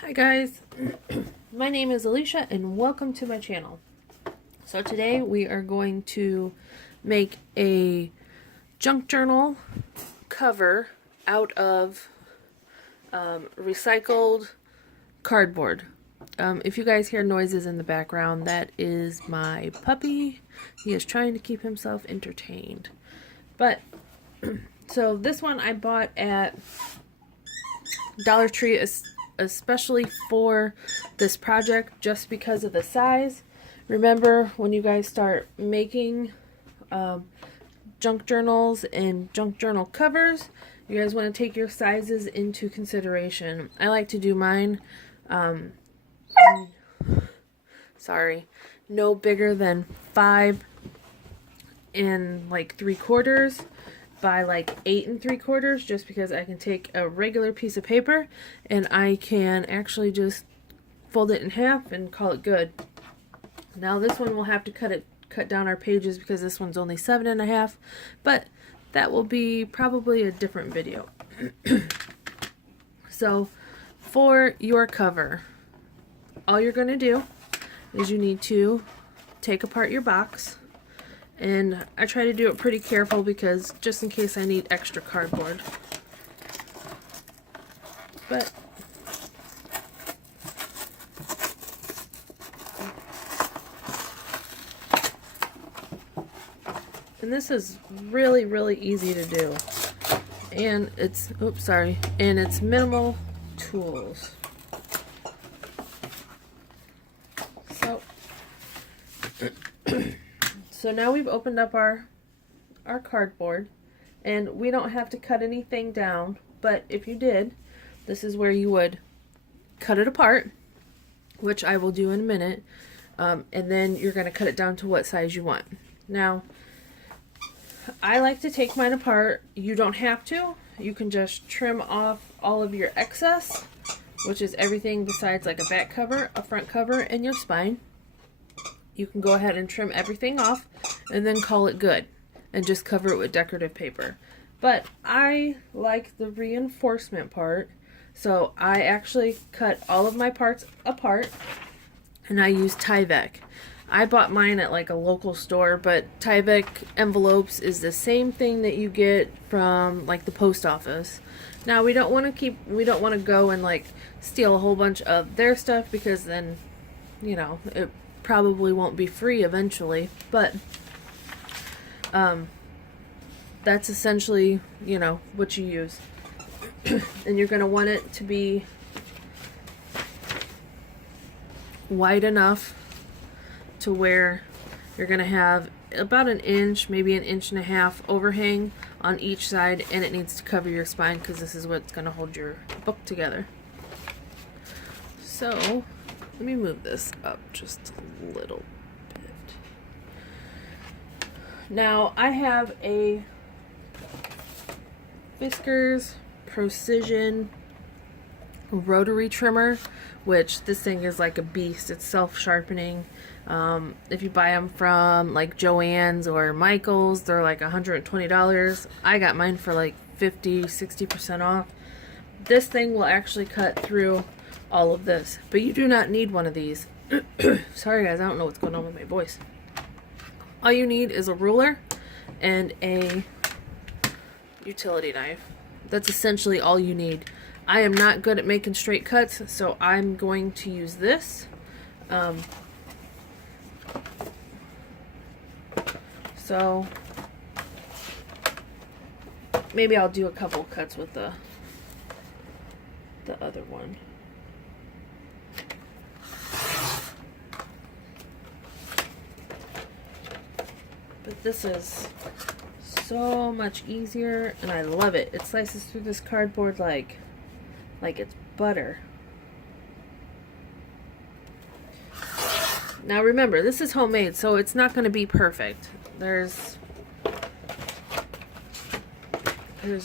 Hi guys, my name is Alicia and welcome to my channel. So today we are going to make a junk journal cover out of recycled cardboard. If you guys hear noises in the background, that is my puppy. He is trying to keep himself entertained. But, so this one I bought at Dollar Tree especially for this project just because of the size. Remember, when you guys start making junk journals and junk journal covers, you guys want to take your sizes into consideration. I like to do mine no bigger than 5 3/4 by 8 3/4, just because I can take a regular piece of paper and I can actually just fold it in half and call it good. Now this one we'll have to cut down our pages because this one's only 7.5, but that will be probably a different video. So for your cover, all you're going to do is you need to take apart your box. And I try to do it pretty careful because just in case I need extra cardboard. But and this is really easy to do. And it's and it's minimal tools. So now we've opened up our cardboard, and we don't have to cut anything down, but if you did, this is where you would cut it apart, which I will do in a minute, and then you're going to cut it down to what size you want. Now, I like to take mine apart. You don't have to. You can just trim off all of your excess, which is everything besides like a back cover, a front cover, and your spine. You can go ahead and trim everything off and then call it good and just cover it with decorative paper. But I like the reinforcement part, so I actually cut all of my parts apart and I use Tyvek. I bought mine at a local store, but Tyvek envelopes is the same thing that you get from the post office. Now we don't want to go and steal a whole bunch of their stuff, because then, it probably won't be free eventually, but that's essentially what you use. And you're going to want it to be wide enough to where you're going to have about 1 inch, maybe 1.5 inch overhang on each side, and it needs to cover your spine because this is what's going to hold your book together. So let me move this up just a little bit. Now I have a Fiskars Precision rotary trimmer, which this thing is like a beast. It's self-sharpening. If you buy them from Joann's or Michael's, they're $120. I got mine for 50-60% off. This thing will actually cut through all of this, but you do not need one of these. Sorry guys, I don't know what's going on with my voice. All you need is a ruler and a utility knife. That's essentially all you need. I am not good at making straight cuts, so I'm going to use this. So maybe I'll do a couple cuts with the other one. But this is so much easier, and I love it. It slices through this cardboard like it's butter. Now remember, this is homemade, so it's not going to be perfect. There's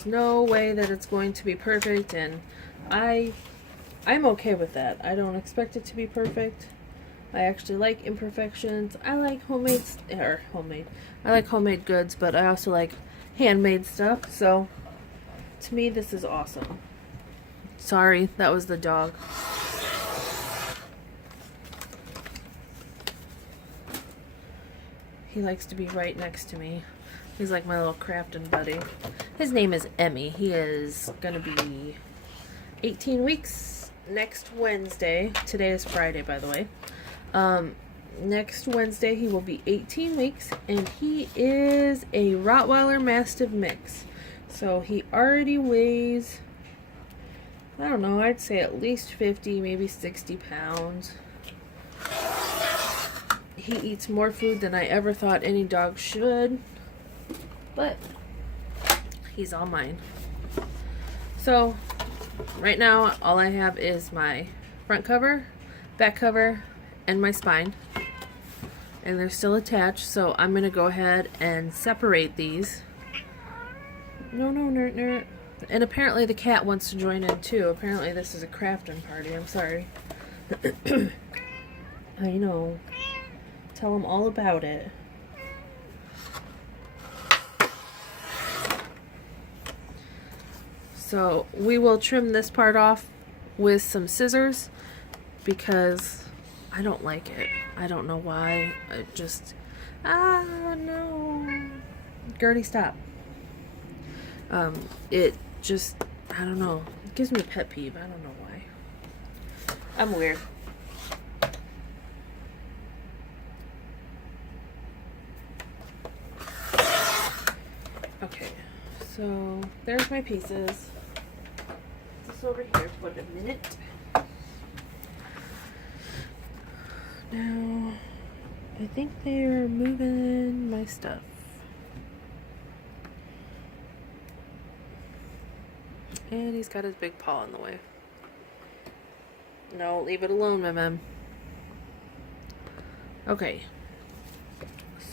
no way that it's going to be perfect, and I'm okay with that. I don't expect it to be perfect. I actually like imperfections. I like I like homemade goods, but I also like handmade stuff. So to me, this is awesome. Sorry, that was the dog. He likes to be right next to me. He's like my little crafting buddy. His name is Emmy. He is gonna be 18 weeks next Wednesday. Today is Friday, by the way. Next Wednesday he will be 18 weeks, and he is a Rottweiler Mastiff mix. So he already weighs, I don't know, I'd say at least 50, maybe 60 pounds. He eats more food than I ever thought any dog should, but he's all mine. So right now all I have is my front cover, back cover, and my spine, and they're still attached, so I'm gonna go ahead and separate these. No, nerd, nerd. And apparently the cat wants to join in too. Apparently this is a crafting party. I'm sorry. I know. Tell them all about it. So we will trim this part off with some scissors because I don't like it. I don't know why. It just... no. Gertie, stop. It just... I don't know. It gives me a pet peeve. I don't know why. I'm weird. Okay. So, there's my pieces. This over here for a minute. Now, I think they're moving my stuff. And he's got his big paw in the way. No, leave it alone, my man. Okay.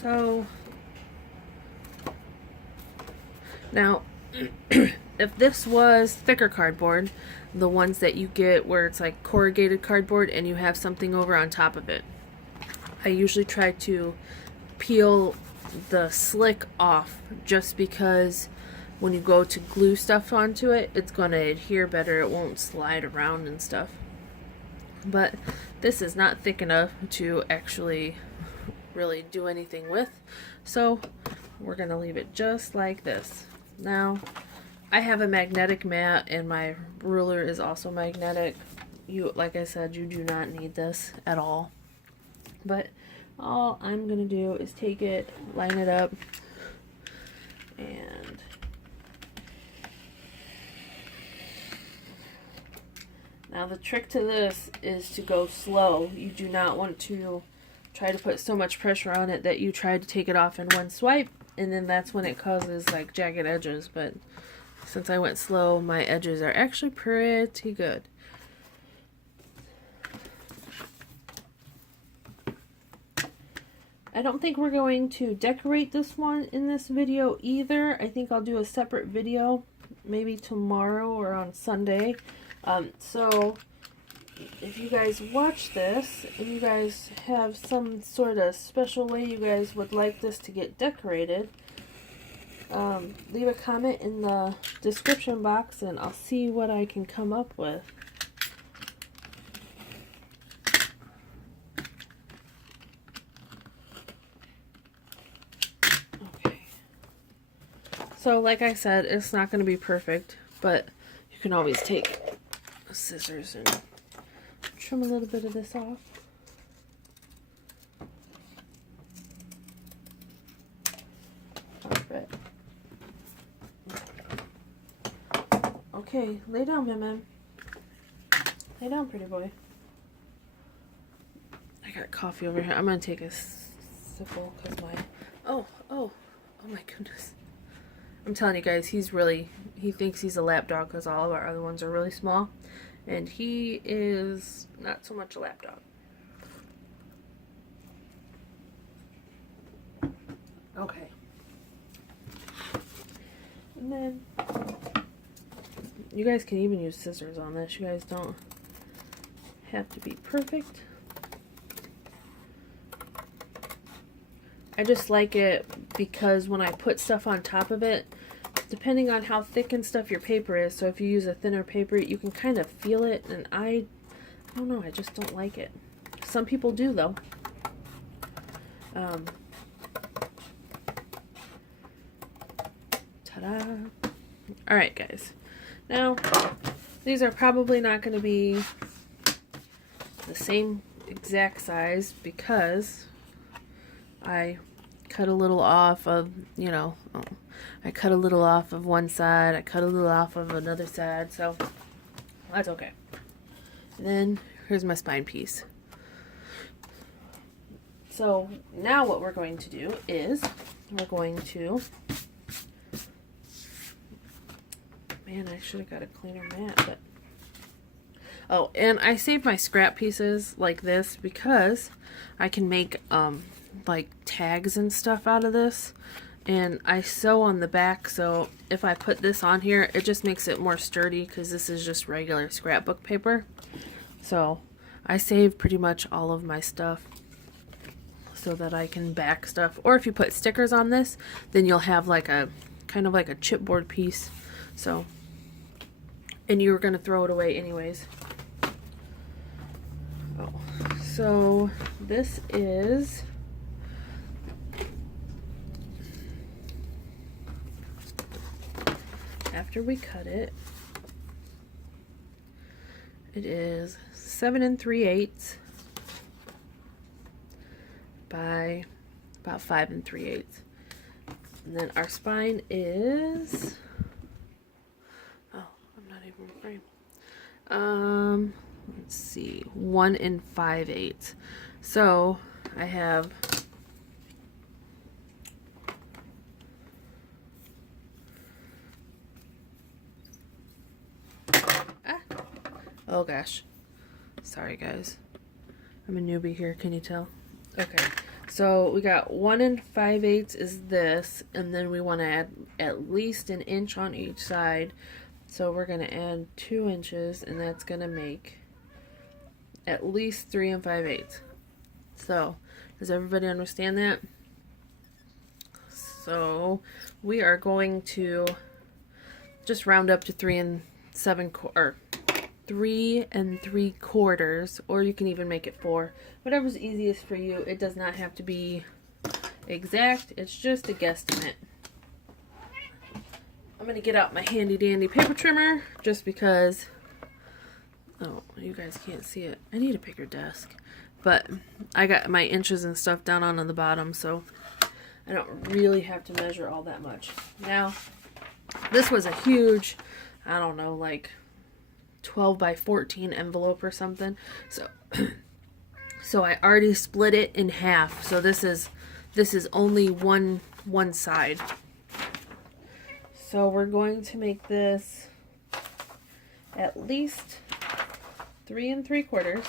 So, now, if this was thicker cardboard, the ones that you get where it's like corrugated cardboard and you have something over on top of it, I usually try to peel the slick off just because when you go to glue stuff onto it, it's going to adhere better. It won't slide around and stuff. But this is not thick enough to actually really do anything with, so we're going to leave it just like this. Now, I have a magnetic mat and my ruler is also magnetic. Like I said, you do not need this at all. But all I'm going to do is take it, line it up, and now the trick to this is to go slow. You do not want to try to put so much pressure on it that you try to take it off in one swipe, and then that's when it causes like jagged edges. But since I went slow, my edges are actually pretty good. I don't think we're going to decorate this one in this video either. I think I'll do a separate video maybe tomorrow or on Sunday. So if you guys watch this and you guys have some sort of special way you guys would like this to get decorated, leave a comment in the description box and I'll see what I can come up with. Okay. So like I said, it's not going to be perfect, but you can always take scissors and trim a little bit of this off. Perfect. Okay, lay down, my man. Lay down, pretty boy. I got coffee over here. I'm gonna take a sipple because oh my goodness. I'm telling you guys, he thinks he's a lap dog because all of our other ones are really small. And he is not so much a lap dog. Okay. And then, you guys can even use scissors on this. You guys don't have to be perfect. I just like it because when I put stuff on top of it, depending on how thick and stuff your paper is, so if you use a thinner paper, you can kind of feel it, and I don't know, I just don't like it. Some people do, though. Ta-da. Alright guys, now these are probably not going to be the same exact size because I cut a little off of, you know, I cut a little off of one side, I cut a little off of another side, so that's okay. And then here's my spine piece. So now what we're going to do is we're going to, man, I should have got a cleaner mat, but oh, and I saved my scrap pieces like this because I can make like tags and stuff out of this, and I sew on the back, so if I put this on here it just makes it more sturdy because this is just regular scrapbook paper. So I save pretty much all of my stuff so that I can back stuff, or if you put stickers on this then you'll have like a kind of like a chipboard piece, so, and you were going to throw it away anyways. Oh, so this is after we cut it, it is 7 3/8 by about 5 3/8, and then our spine is, oh, I'm not even in frame. Let's see, 1 5/8. So I have oh gosh, sorry guys, I'm a newbie here, can you tell? Okay, so we got 1 5/8 is this, and then we want to add at least an inch on each side, so we're going to add 2 inches, and that's going to make at least 3 5/8. So does everybody understand that? So we are going to just round up to 3 3 3/4, or you can even make it 4, whatever's easiest for you. It does not have to be exact, it's just a guesstimate. I'm gonna get out my handy dandy paper trimmer just because, oh, you guys can't see it, I need a bigger desk, but I got my inches and stuff down on the bottom, so I don't really have to measure all that much. Now this was a huge, I don't know, like 12 by 14 envelope or something, so so I already split it in half, so this is only one side. So we're going to make this at least 3 3/4.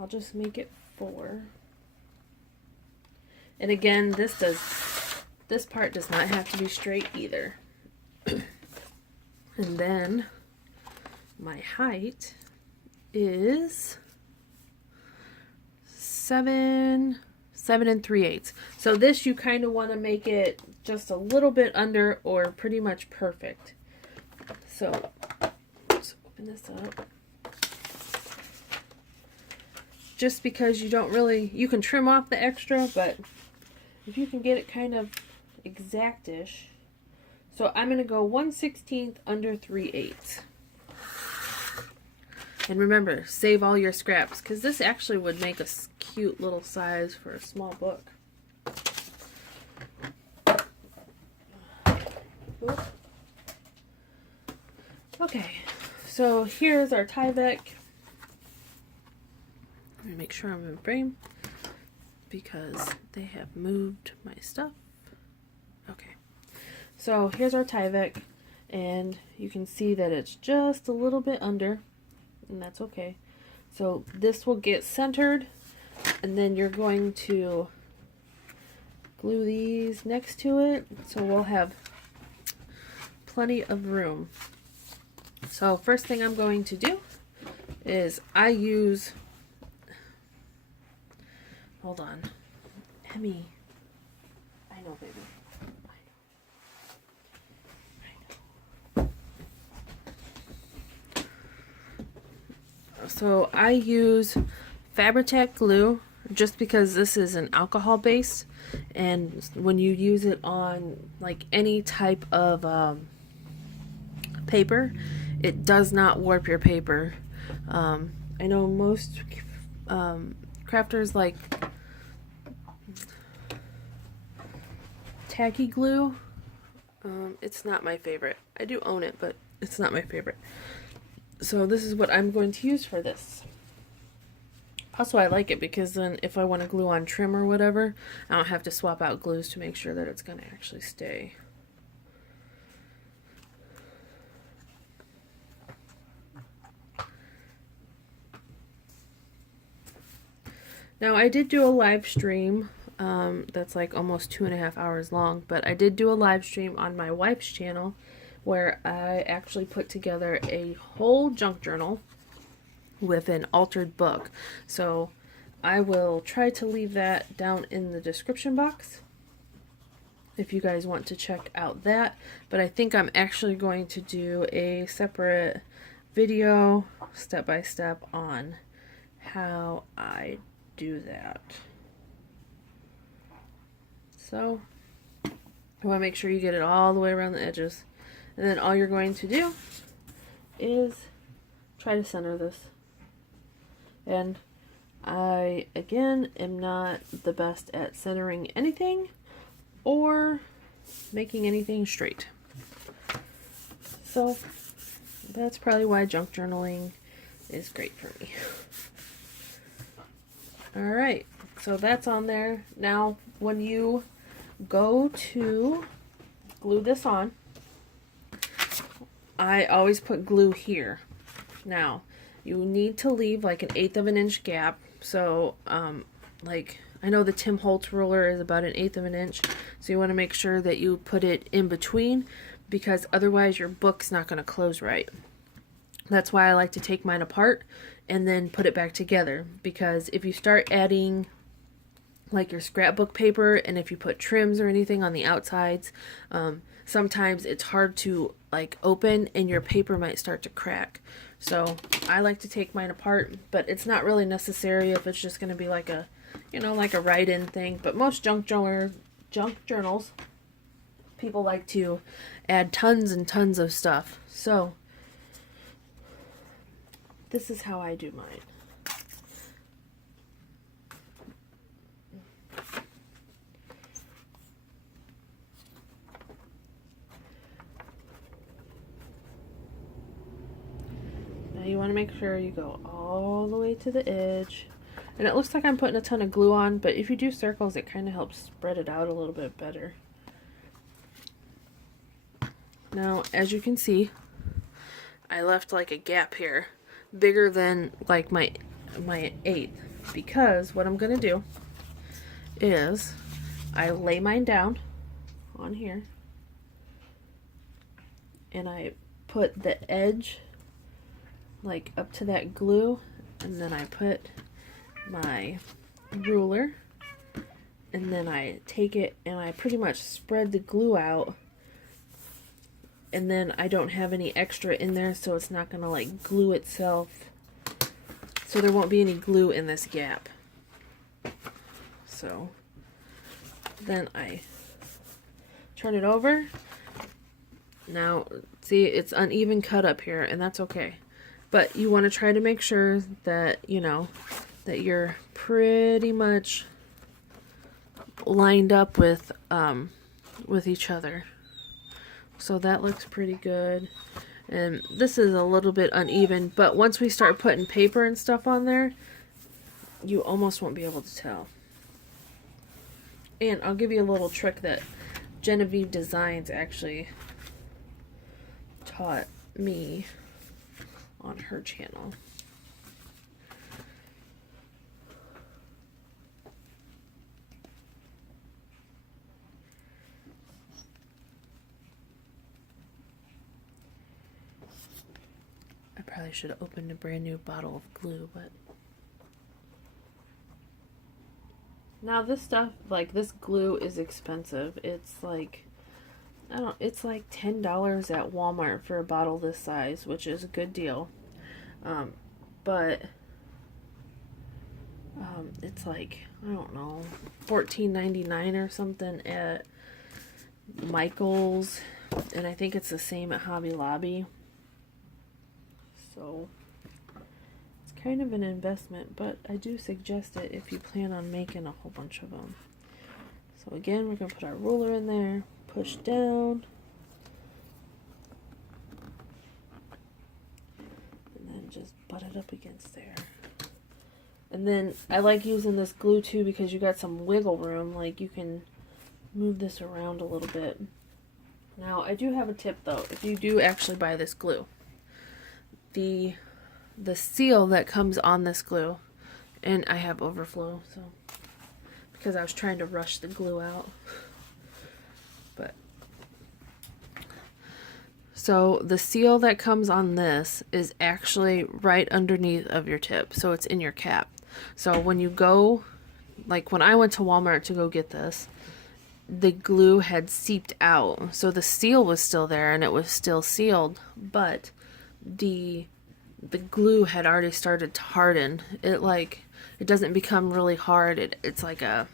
I'll just make it 4. And again, this part does not have to be straight either. And then my height is 7 3/8. So this, you kind of want to make it just a little bit under or pretty much perfect. So let's open this up. Just because you don't really, you can trim off the extra, but if you can get it kind of exactish. So I'm going to go 1/16 under 3/8. And remember, save all your scraps, because this actually would make a cute little size for a small book. Okay, so here's our Tyvek. Let me make sure I'm in frame because they have moved my stuff. Okay. So here's our Tyvek, and you can see that it's just a little bit under, and that's okay. So this will get centered, and then you're going to glue these next to it, so we'll have plenty of room. So first thing I'm going to do is I use, hold on, Emmy, I know, baby. So I use Fabri-Tac glue, just because this is an alcohol base, and when you use it on like any type of paper, it does not warp your paper. I know most crafters like tacky glue. It's not my favorite. I do own it, but it's not my favorite. So this is what I'm going to use for this. Also, I like it because then if I want to glue on trim or whatever, I don't have to swap out glues to make sure that it's going to actually stay. Now, I did do a live stream that's like almost 2.5 hours long, but I did do a live stream on my wife's channel where I actually put together a whole junk journal with an altered book. So I will try to leave that down in the description box if you guys want to check out that. But I think I'm actually going to do a separate video step by step on how I do that. So you want to make sure you get it all the way around the edges, and then all you're going to do is try to center this. And I again am not the best at centering anything or making anything straight, so that's probably why junk journaling is great for me. Alright, so that's on there. Now, when you go to glue this on, I always put glue here. Now, you need to leave like 1/8 of an inch gap. So, like, I know the Tim Holtz ruler is about 1/8 of an inch. So you want to make sure that you put it in between, because otherwise your book's not going to close right. That's why I like to take mine apart and then put it back together, because if you start adding like your scrapbook paper, and if you put trims or anything on the outsides, sometimes it's hard to like open and your paper might start to crack. So I like to take mine apart, but it's not really necessary if it's just going to be like a, you know, like a write-in thing. But most junk journals, people like to add tons and tons of stuff. So this is how I do mine. Now you want to make sure you go all the way to the edge. And it looks like I'm putting a ton of glue on, but if you do circles, it kind of helps spread it out a little bit better. Now, as you can see, I left like a gap here, bigger than like my 1/8, because what I'm going to do is I lay mine down on here, and I put the edge like up to that glue, and then I put my ruler, and then I take it and I pretty much spread the glue out, and then I don't have any extra in there, so it's not gonna like glue itself, so there won't be any glue in this gap. So then I turn it over. Now see, it's uneven cut up here, and that's okay. But you want to try to make sure that, you know, that you're pretty much lined up with each other. So that looks pretty good. And this is a little bit uneven, but once we start putting paper and stuff on there, you almost won't be able to tell. And I'll give you a little trick that Genevieve Designs actually taught me on her channel. I probably should have opened a brand new bottle of glue, but now this stuff, like this glue, is expensive. It's like, I don't, it's like $10 at Walmart for a bottle this size, which is a good deal. But It's like, I don't know, $14.99 or something at Michael's, and I think it's the same at Hobby Lobby. So it's kind of an investment, but I do suggest it if you plan on making a whole bunch of them. So again, we're going to put our ruler in there, push down, and then just butt it up against there. And then I like using this glue too because you got some wiggle room, like you can move this around a little bit. Now I do have a tip though, if you do actually buy this glue, the seal that comes on this glue, and I have overflow, so because I was trying to rush the glue out, but so the seal that comes on this is actually right underneath of your tip, so it's in your cap. So when you go, like when I went to Walmart to go get this, the glue had seeped out, so the seal was still there and it was still sealed, but the glue had already started to harden. It doesn't become really hard. It's like a,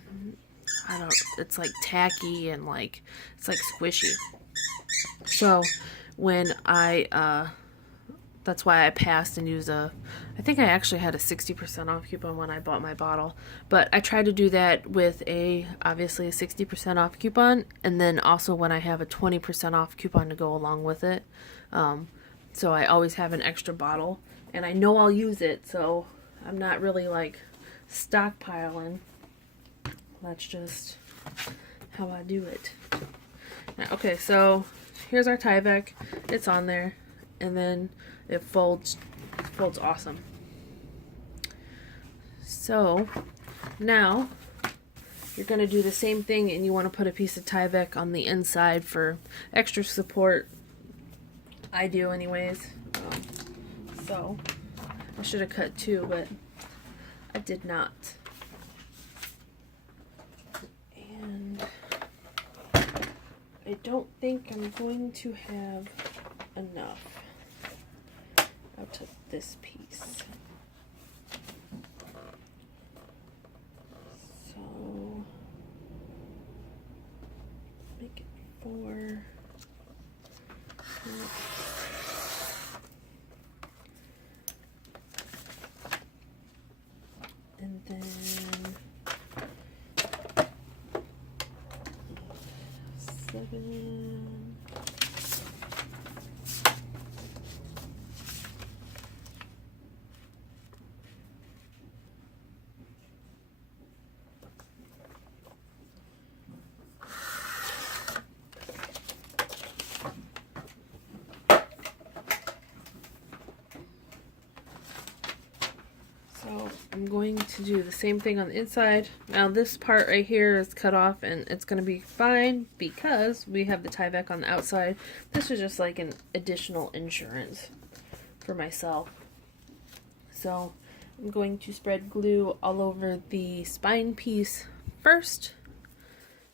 I don't, it's like tacky and like, it's like squishy. So when that's why I passed and used I think I actually had a 60% off coupon when I bought my bottle, but I try to do that with obviously a 60% off coupon, and then also when I have a 20% off coupon to go along with it. So I always have an extra bottle, and I know I'll use it, so I'm not really like stockpiling. That's just how I do it. Now, okay, so here's our Tyvek. It's on there, and then it folds awesome. So now you're going to do the same thing, and you want to put a piece of Tyvek on the inside for extra support. I do anyways. So I should have cut two, but I did not. And I don't think I'm going to have enough out of this piece. So make it 4. And then 7. So I'm going to do the same thing on the inside. Now this part right here is cut off, and it's going to be fine because we have the Tyvek on the outside. This was just like an additional insurance for myself. So I'm going to spread glue all over the spine piece first,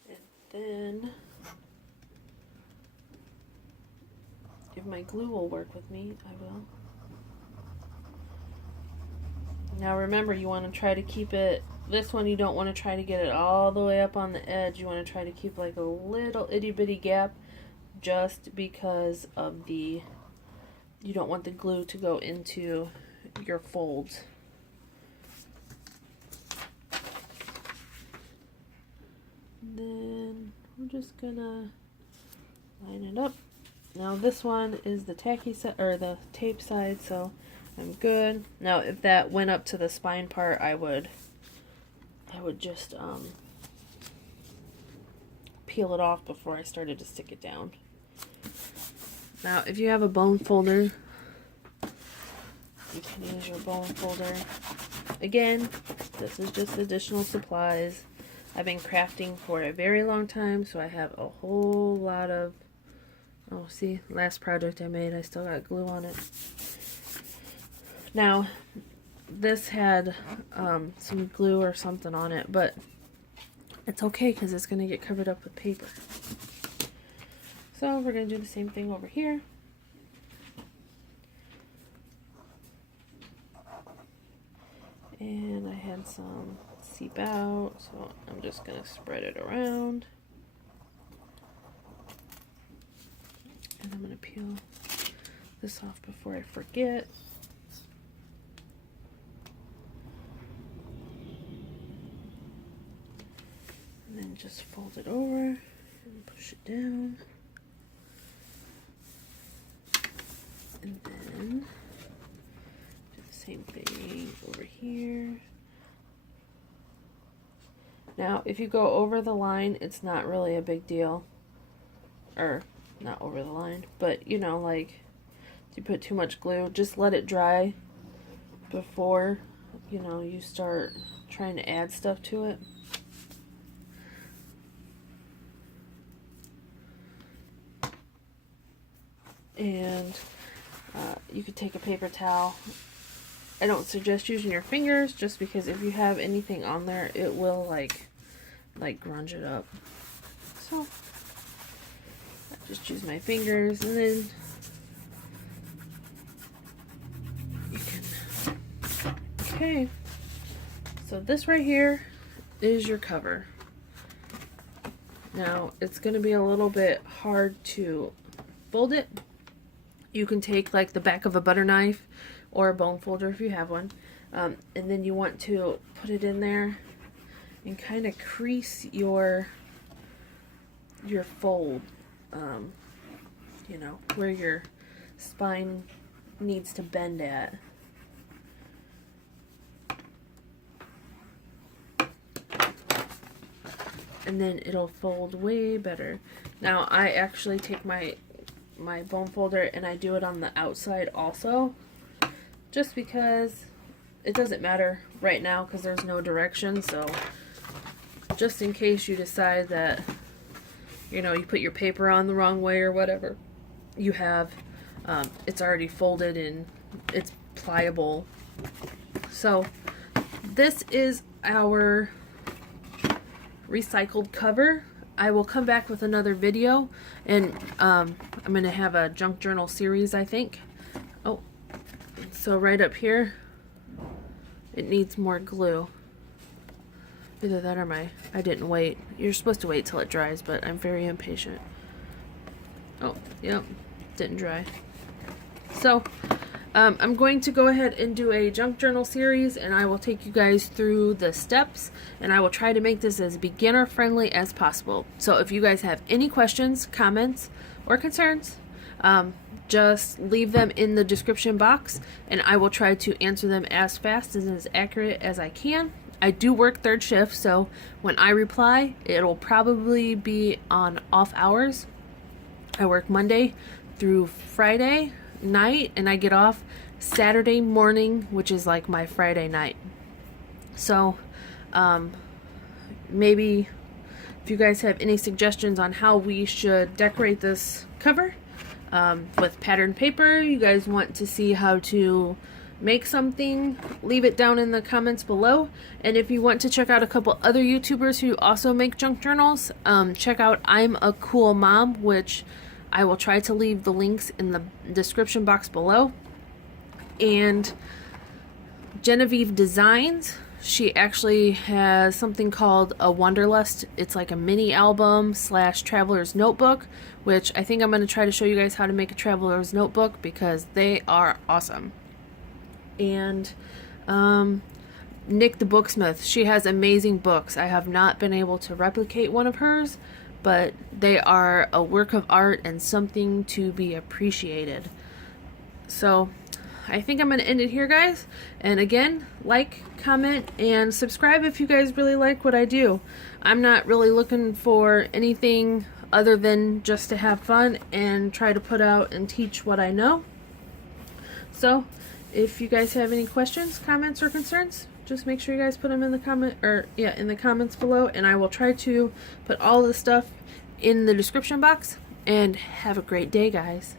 and then if my glue will work with me, I will. Now remember, you want to try to keep it, this one you don't want to try to get it all the way up on the edge. You want to try to keep like a little itty bitty gap, just because of you don't want the glue to go into your folds. And then we're just gonna line it up. Now this one is the tacky side, or the tape side, so I'm good. Now if that went up to the spine part, I would just peel it off before I started to stick it down. Now if you have a bone folder, you can use your bone folder. Again, this is just additional supplies. I've been crafting for a very long time, so I have a whole lot of, oh see, last project I made, I still got glue on it. Now, this had some glue or something on it, but it's okay because it's going to get covered up with paper. So we're going to do the same thing over here. And I had some seep out, so I'm just going to spread it around. And I'm going to peel this off before I forget. And then just fold it over and push it down. And then do the same thing over here. Now, if you go over the line, it's not really a big deal. Or, not over the line, but you know, like, if you put too much glue, just let it dry before, you know, you start trying to add stuff to it. And you could take a paper towel. I don't suggest using your fingers, just because if you have anything on there, it will like grunge it up. So I just use my fingers, and then you can. Okay, so this right here is your cover. Now it's going to be a little bit hard to fold it. You can take like the back of a butter knife or a bone folder if you have one, and then you want to put it in there and kind of crease your fold, you know, where your spine needs to bend at. And then it'll fold way better. Now I actually take my bone folder and I do it on the outside also, just because it doesn't matter right now because there's no direction. So just in case you decide that, you know, you put your paper on the wrong way or whatever, you have it's already folded and it's pliable. So this is our recycled cover. I will come back with another video, and I'm going to have a junk journal series, I think. Oh, so right up here, it needs more glue. Either that or I didn't wait. You're supposed to wait till it dries, but I'm very impatient. Oh, yep, didn't dry. So, I'm going to go ahead and do a junk journal series, and I will take you guys through the steps, and I will try to make this as beginner friendly as possible. So if you guys have any questions, comments, or concerns, just leave them in the description box, and I will try to answer them as fast and as accurate as I can. I do work third shift, so when I reply, it'll probably be on off hours. I work Monday through Friday night, and I get off Saturday morning, which is like my Friday night. So maybe if you guys have any suggestions on how we should decorate this cover with patterned paper, you guys want to see how to make something, leave it down in the comments below. And if you want to check out a couple other YouTubers who also make junk journals, check out I'm a Cool Mom, which I will try to leave the links in the description box below. And Genevieve Designs, she actually has something called a Wanderlust. It's like a mini album / traveler's notebook, which I think I'm going to try to show you guys how to make a traveler's notebook because they are awesome. And Nick the Booksmith, she has amazing books. I have not been able to replicate one of hers, but they are a work of art and something to be appreciated. So I think I'm going to end it here, guys. And again, like, comment, and subscribe if you guys really like what I do. I'm not really looking for anything other than just to have fun and try to put out and teach what I know. So if you guys have any questions, comments, or concerns, just make sure you guys put them in the in the comments below, and I will try to put all the stuff in the description box. And have a great day, guys.